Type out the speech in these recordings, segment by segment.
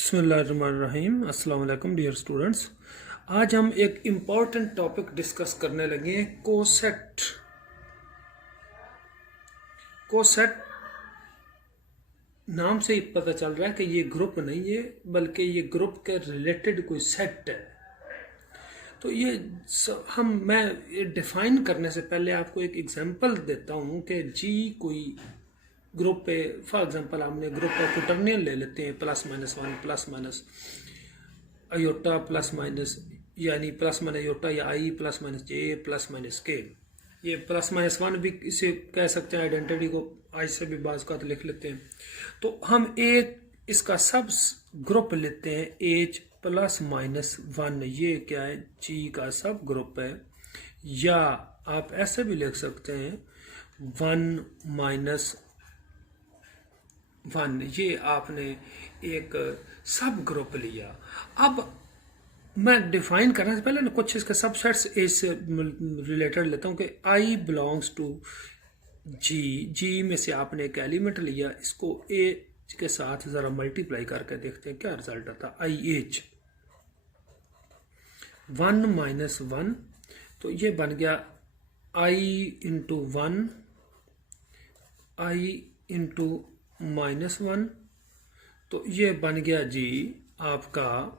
बिस्मिल्लाहिर्रहमानिर्रहीम। अस्सलाम वालेकुम डियर स्टूडेंट्स। आज हम एक इम्पॉर्टेंट टॉपिक डिस्कस करने लगे हैं, कोसेट। कोसेट नाम से ही पता चल रहा है कि ये ग्रुप नहीं है, बल्कि ये ग्रुप के रिलेटेड कोई सेट है। तो ये मैं डिफाइन करने से पहले आपको एक एग्जांपल देता हूँ कि जी कोई ग्रुप पे, फॉर एग्जांपल हमने ग्रुप ऑफ क्वाटर्नियल ले लेते हैं, +-1 +- अयोटा +- यानी +- अयोटा या आई +-j +-k। ये +-1 भी इसे कह सकते हैं, आइडेंटिटी को आई से भी बाज़ का लिख लेते हैं। तो हम एक इसका सब ग्रुप लेते हैं H +-1। ये क्या है? जी का सब ग्रुप है। या आप ऐसे भी लिख सकते हैं 1 - 1। ये आपने एक सब ग्रुप लिया। अब मैं डिफाइन करने से पहले कुछ इसके सबसेट्स इस रिलेटेड लेता हूँ कि आई बिलोंग्स टू जी। जी में से आपने एक एलिमेंट लिया, इसको ए के साथ ज़रा मल्टीप्लाई करके देखते हैं क्या रिजल्ट आता। आई एच 1 - 1, तो ये बन गया आई इंटू 1, आई इंटू -1, तो ये बन गया जी आपका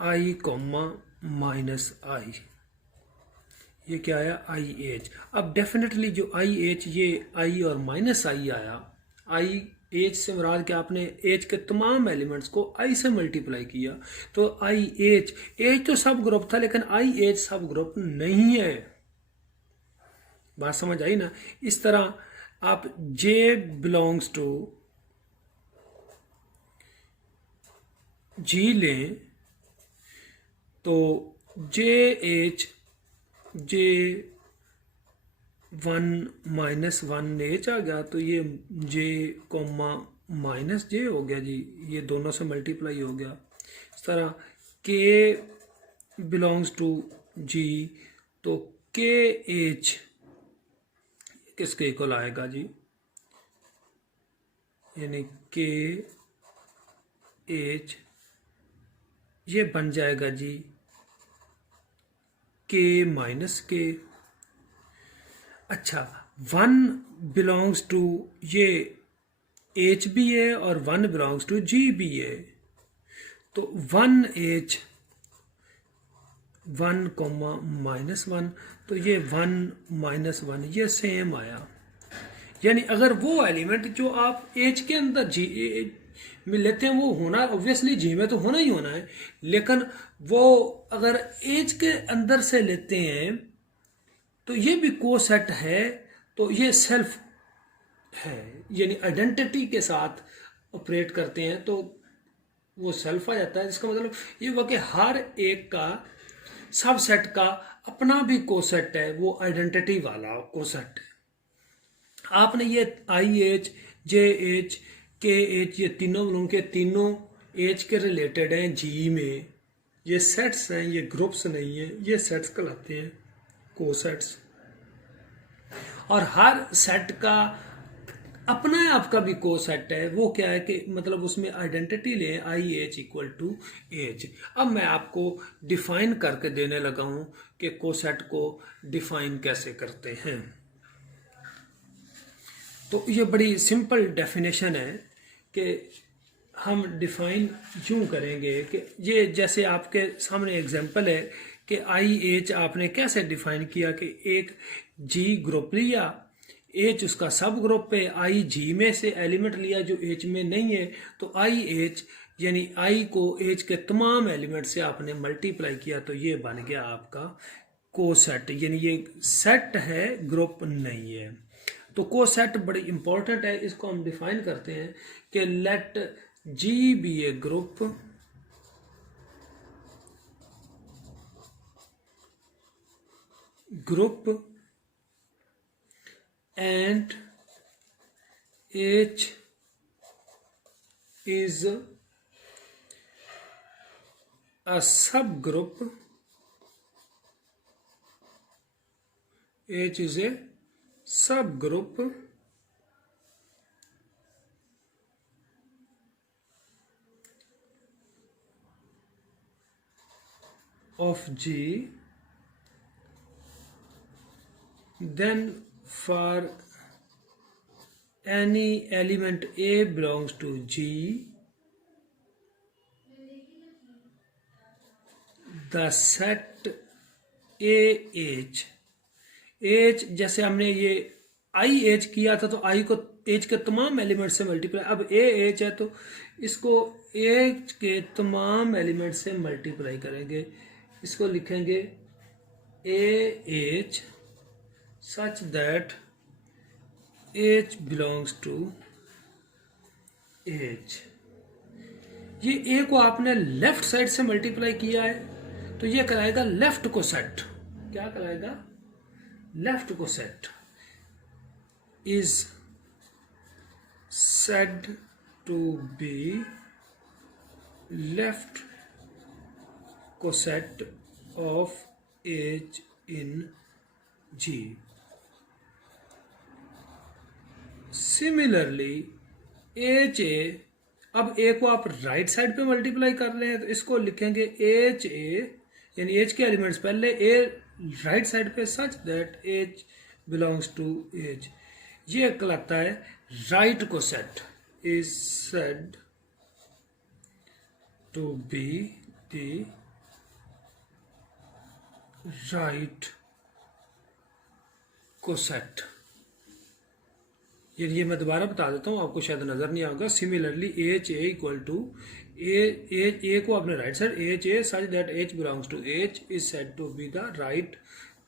आई कोमा -i। ये क्या आया? I H. अब डेफिनेटली जो आई एच, ये आई और -i आया। आई एच से मुराद कि आपने एच के तमाम एलिमेंट्स को आई से मल्टीप्लाई किया, तो आई एच, एच तो सब ग्रुप था लेकिन आई एच सब ग्रुप नहीं है। बात समझ आई ना? इस तरह आप J बिलोंग्स टू G लें तो JH J 1 - 1 H आ गया, तो ये J, -J हो गया जी। ये दोनों से मल्टीप्लाई हो गया। इस तरह K बिलोंग्स टू G, तो KH किसके इक्वल आएगा जी? यानी KH ये बन जाएगा जी K -K। अच्छा, 1 बिलोंग्स टू ये H भी है और 1 बिलोंग्स टू G भी है, तो 1H 1, -1, तो ये 1 - 1 ये सेम आया। यानी अगर वो एलिमेंट जो आप H के अंदर G में लेते हैं वो होना ऑब्वियसली G में तो होना ही होना है, लेकिन वो अगर H के अंदर से लेते हैं तो ये भी कोसेट है, तो ये सेल्फ है, यानी आइडेंटिटी के साथ ऑपरेट करते हैं तो वो सेल्फ आ जाता है। इसका मतलब ये हुआ कि हर एक का सबसेट का अपना भी कोसेट है, वो आइडेंटिटी वाला कोसेट है। आपने ये आई एच, जे एच, के एच, ये तीनों एच के रिलेटेड हैं जी में। ये सेट्स हैं, ये ग्रुप्स नहीं है, ये सेट्स कहलाते हैं कोसेट्स। और हर सेट का अपना आपका भी कोसेट है। वो क्या है कि मतलब उसमें आइडेंटिटी लें I H equal to H. अब मैं आपको डिफाइन करके देने लगा हूं कि कोसेट को डिफाइन कैसे करते हैं। तो ये बड़ी सिंपल डेफिनेशन है कि हम डिफाइन यूं करेंगे कि ये जैसे आपके सामने एग्जांपल है कि आई एच आपने कैसे डिफाइन किया कि एक जी ग्रुप लिया, एच उसका सब ग्रुप है, आई जी में से एलिमेंट लिया जो एच में नहीं है, तो आई एच यानी आई को एच के तमाम एलिमेंट से आपने मल्टीप्लाई किया, तो ये बन गया आपका कोसेट। यानी ये सेट है, ग्रुप नहीं है। तो कोसेट बड़ी इंपॉर्टेंट है, इसको हम डिफाइन करते हैं कि let G be a group and H is a subgroup. H is a subgroup of G, then for any element A belongs to G, the set AH, H जैसे हमने ये आई एच किया था तो आई को एच के तमाम element से मल्टीप्लाई, अब ए एच है तो इसको एच के तमाम एलिमेंट से मल्टीप्लाई करेंगे, इसको लिखेंगे a H such that H belongs to H. ये ए को आपने लेफ्ट साइड से मल्टीप्लाई किया है तो ये कराएगा लेफ्ट को सेट, क्या कराएगा, लेफ्ट को set is said to be left coset of H in G. Similarly, H A, अब ए को आप राइट साइड पे मल्टीप्लाई कर रहे हैं तो इसको लिखेंगे एच ए, यानी एच के एलिमेंट्स पहले ए राइट साइड पे such that H belongs to H. ये कहलाता है right coset, is said to be the right coset. ये मैं दोबारा बता देता हूँ, आपको शायद नजर नहीं आएगा। Similarly H A equal to A को आपने right side H A such that H belongs to H is said to be the right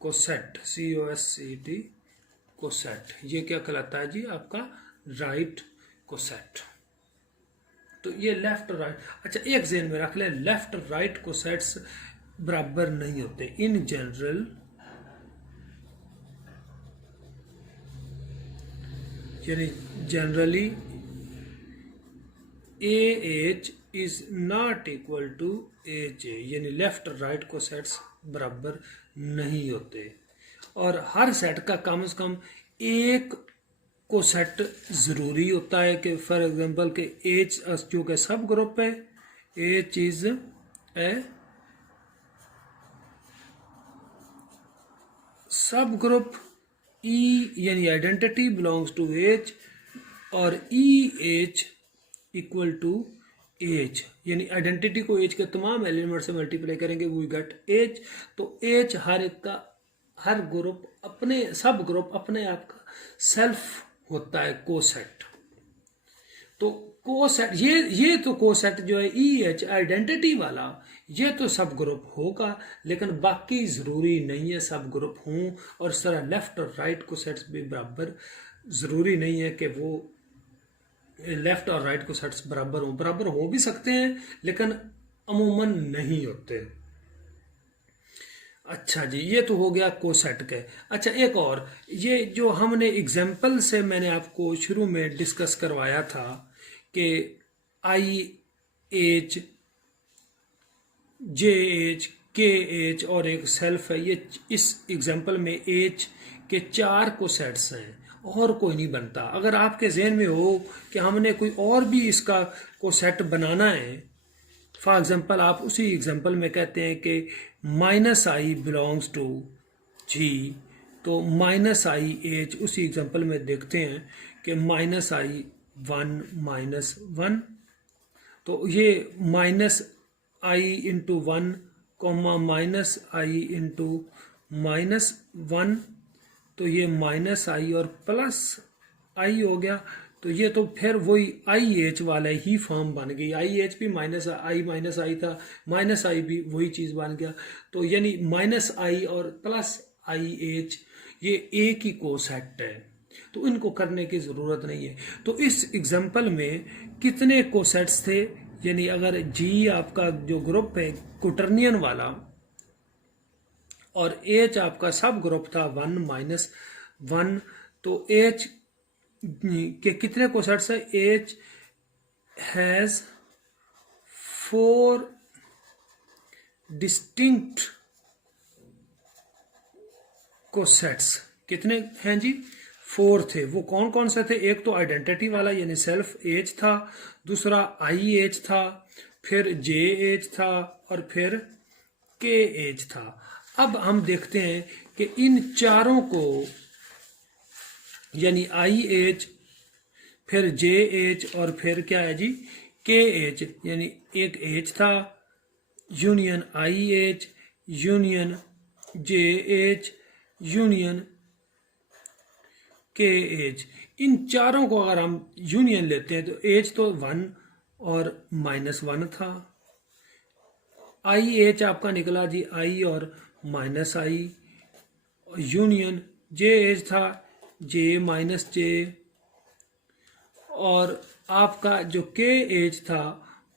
coset, COSET coset. ये क्या कहलाता है जी, आपका राइट को सेट। तो ये लेफ्ट राइट, अच्छा एक ज़हन में रख लें, लेफ्ट राइट को सेट्स बराबर नहीं होते इन जनरल, यानी generally a H is not equal to H a, यानी लेफ्ट राइट को सेट्स बराबर नहीं होते। और हर सेट का कम से कम एक को सेट ज़रूरी होता है कि फॉर एग्जांपल के एच जो कि सब ग्रुप है, एच इज ए सब ग्रुप, ई यानी आइडेंटिटी बिलोंग्स टू एच, और e H equal to H, यानी आइडेंटिटी को एच के तमाम एलिमेंट से मल्टीप्लाई करेंगे वी गेट एच। तो एच हर एक का, हर ग्रुप अपने, सब ग्रुप अपने आप का सेल्फ होता है कोसेट। तो कोसेट ये तो कोसेट जो है ई एच आइडेंटिटी वाला, ये तो सब ग्रुप होगा, लेकिन बाकी जरूरी नहीं है सब ग्रुप हों, और इस तरह लेफ्ट और राइट कोसेट्स भी बराबर जरूरी नहीं है कि वो लेफ्ट और राइट कोसेट्स बराबर हो भी सकते हैं लेकिन अमूमन नहीं होते। अच्छा जी, ये तो हो गया कोसेट के। अच्छा एक और, ये जो हमने एग्जाम्पल से मैंने आपको शुरू में डिस्कस करवाया था कि आई एच जे एच के एच और एक सेल्फ है, ये इस एग्जाम्पल में एच के 4 को सेट्स हैं और कोई नहीं बनता। अगर आपके जहन में हो कि हमने कोई और भी इसका को सेट बनाना है, फॉर एग्जाम्पल आप उसी एग्जाम्पल में कहते हैं कि माइनस आई बिलोंग्स टू जी, तो माइनस आई एच उसी एग्जाम्पल में देखते हैं कि माइनस आई 1 माइनस 1, तो ये माइनस आई इंटू 1 कॉमा माइनस आई इंटू माइनस 1, तो ये माइनस आई और प्लस आई हो गया। तो ये तो फिर वही आई एच वाला ही फॉर्म बन गई, आई एच भी माइनस आई था, माइनस आई भी वही चीज़ बन गया। तो यानी माइनस आई और प्लस आई एच ये एक ही कोसेट है, तो इनको करने की ज़रूरत नहीं है। तो इस एग्जाम्पल में कितने कोसेट्स थे, यानी अगर जी आपका जो ग्रुप है क्वार्टरनियन वाला और एच आपका सब ग्रुप था 1 माइनस 1, तो एच के कितने कोसेट्स है, एच हैज 4 डिस्टिंक्ट कोसेट्स। कितने हैं जी, 4 थे। वो कौन कौन से थे, एक तो आइडेंटिटी वाला यानी सेल्फ एच था, दूसरा आई एच था, फिर जे एच था, और फिर के एच था। अब हम देखते हैं कि इन चारों को, यानी आई एच, फिर जे एच, और फिर क्या है जी के एच, यानी एक एच था union I H union J H union के एच, इन चारों को अगर हम यूनियन लेते हैं तो एच तो 1 और -1 था। आई एच आपका निकला जी आई और माइनस आई, यूनियन जे एच था जे माइनस जे, और आपका जो के एच था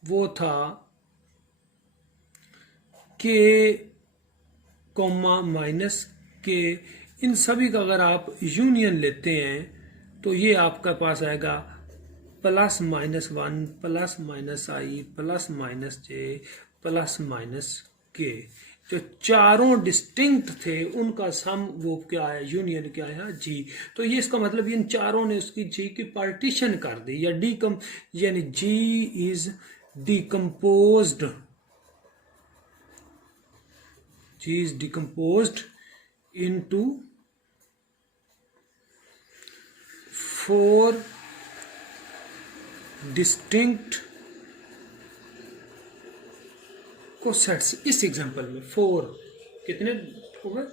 वो था के माइनस के। इन सभी का अगर आप यूनियन लेते हैं तो ये आपका पास आएगा +-1 +-i +-जे +-के। जो चारों डिस्टिंक्ट थे उनका सम वो क्या है, यूनियन क्या है जी। तो ये इसका मतलब इन चारों ने उसकी जी की पार्टीशन कर दी, या यानी G is decomposed, G is decomposed into 4 distinct cosets। इस एग्जांपल में 4 कितने हो गए,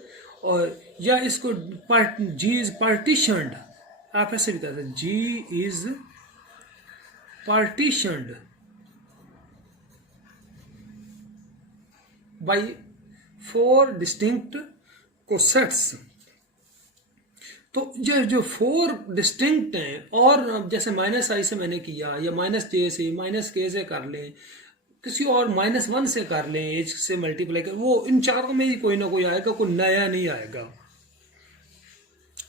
और या इसको G is partitioned, आप ऐसे भी कहते हैं G is partitioned by 4 distinct cosets। तो ये जो 4 डिस्टिंक्ट हैं, और जैसे -i से मैंने किया, या -j से -k से कर लें, किसी और -1 से कर लें, एज से मल्टीप्लाई कर, वो इन चारों में ही कोई ना कोई आएगा, कोई नया नहीं आएगा।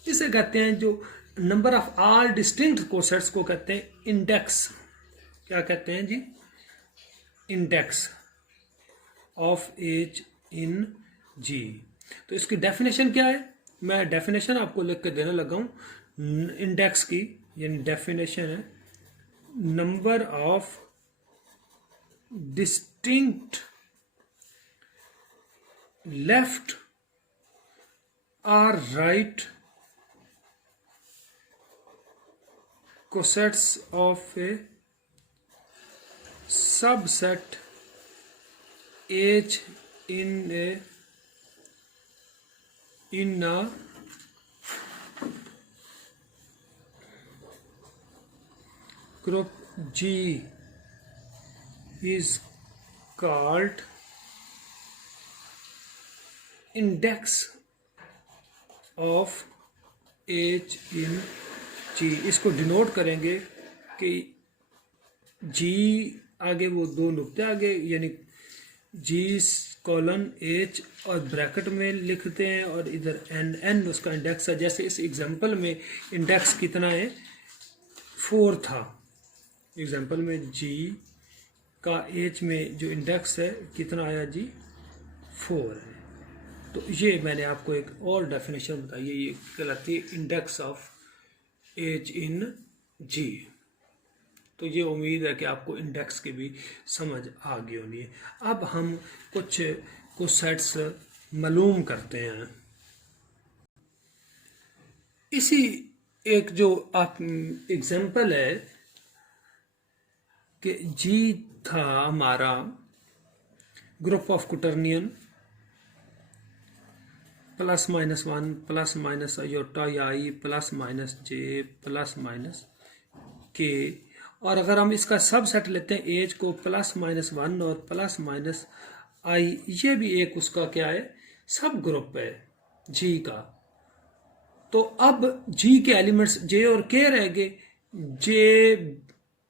इसे कहते हैं, जो number of all distinct cosets को कहते हैं इंडेक्स। क्या कहते हैं जी, इंडेक्स ऑफ एज इन जी। तो इसकी डेफिनेशन क्या है, मैं डेफिनेशन आपको लिख के देने लगा हूं इंडेक्स की, यानी डेफिनेशन है नंबर ऑफ डिस्टिंक्ट लेफ्ट और right cosets of A subset H in a group G is called index of H in G। इसको डिनोट करेंगे कि G आगे वो दो नुक्ते आगे, यानी G :H और ब्रैकेट में लिखते हैं, और इधर n उसका इंडेक्स है। जैसे इस एग्जांपल में इंडेक्स कितना है, 4 था। एग्जांपल में G का H में जो इंडेक्स है कितना आया जी, 4 है। तो ये मैंने आपको एक और डेफिनेशन बताई है, ये कहलाती है index of H in G। तो ये उम्मीद है कि आपको इंडेक्स की भी समझ आ गई होनी है। अब हम कुछ सेट्स मालूम करते हैं। इसी एक जो आप एग्जांपल है कि जी था हमारा group of quaternion +-1 + iota i +-j +-k, और अगर हम इसका सब सेट लेते हैं एज को +-1 और +-i, ये भी एक उसका क्या है, सब ग्रुप है जी का। तो अब जी के एलिमेंट्स जे और के रह गए, जे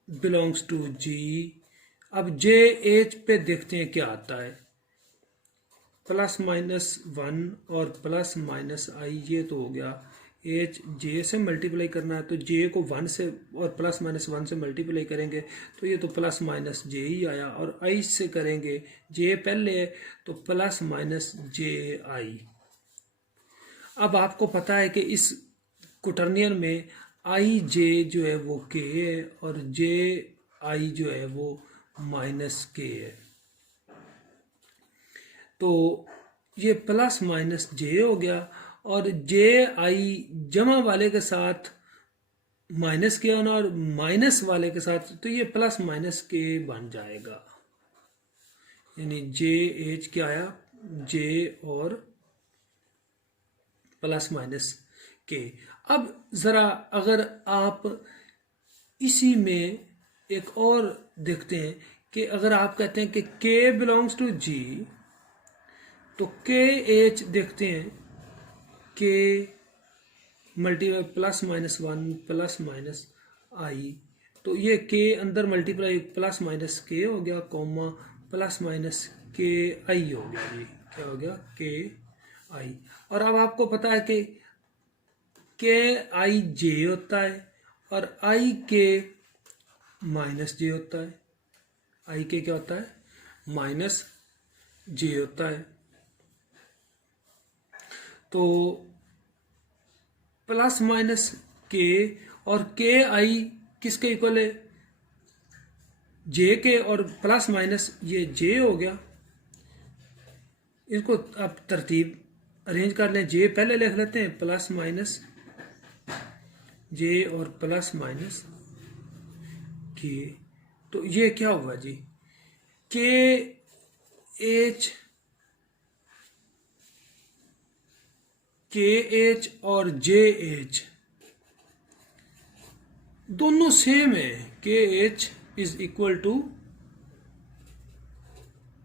बिलोंग्स टू जी। अब जे एच पे देखते हैं क्या आता है, +-1 और +-i, ये तो हो गया। एच जे से मल्टीप्लाई करना है तो जे को 1 से और +-1 से मल्टीप्लाई करेंगे तो ये तो +-j ही आया, और i से करेंगे, जे पहले है तो +-ji। अब आपको पता है कि इस क्वाटर्नियन में आई जे जो है वो k है, और जे आई जो है वो -k है। तो ये प्लस माइनस जे हो गया, और जे आई जमा वाले के साथ माइनस के होना और माइनस वाले के साथ, तो ये प्लस माइनस के बन जाएगा। यानी जे एच क्या आया, जे और प्लस माइनस के। अब जरा अगर आप इसी में एक और देखते हैं कि अगर आप कहते हैं कि के बिलोंग्स टू जी, तो के एच देखते हैं के multiply plus minus one plus minus I, तो ये के अंदर मल्टीप्लाई प्लस माइनस के हो गया, कॉमा प्लस माइनस के आई हो गया जी। क्या हो गया, के आई। और अब आपको पता है कि के आई जे होता है और आई के माइनस जे होता है। आई के क्या होता है, माइनस जे होता है। तो प्लस माइनस के और के आई किसके इक्वल है, जे के, और प्लस माइनस ये जे हो गया। इसको आप तरतीब अरेंज कर लें, जे पहले लिख लेते हैं, प्लस माइनस जे और प्लस माइनस के। तो ये क्या हुआ जी, के एच, के एच और जे एच दोनों सेम है। K H is equal to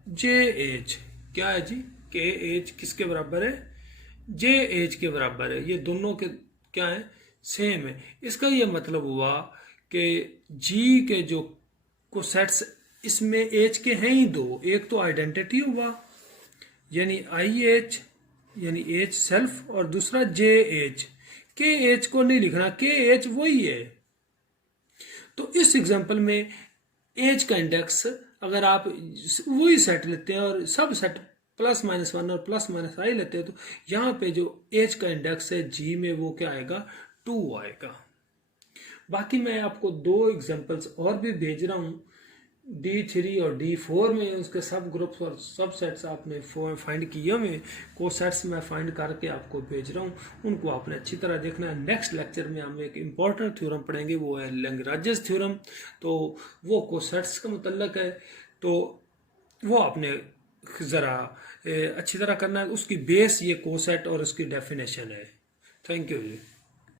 j H. क्या है जी, के एच किसके बराबर है, जे एच के बराबर है। ये दोनों के क्या है, सेम है। इसका ये मतलब हुआ कि जी के जो कोसेट्स, इसमें एच के हैं ही दो, एक तो आइडेंटिटी हुआ यानी आई एच यानी एच सेल्फ, और दूसरा जे एच। के एच को नहीं लिखना, के एच वही है। तो इस एग्जांपल में एज का इंडेक्स अगर आप वही सेट लेते हैं और सब सेट प्लस माइनस वन और प्लस माइनस आई लेते हैं, तो यहाँ पे जो एज का इंडेक्स है जी में वो क्या आएगा, 2 आएगा। बाकी मैं आपको 2 एग्जांपल्स और भी भेज रहा हूँ, D3 और D4 में उसके सब ग्रुप्स और सब सेट्स आपने फाइंड किए हुए, को सेट्स मैं फाइंड करके आपको भेज रहा हूँ, उनको आपने अच्छी तरह देखना है। नेक्स्ट लेक्चर में हम एक इम्पॉर्टेंट थ्योरम पढ़ेंगे, वो है लैग्रांजेस थ्योरम। तो वो को सेट्स का मुतल्लक है, तो वो आपने ज़रा अच्छी तरह करना है। उसकी बेस ये को सेट और उसकी डेफिनेशन है। Thank you ji.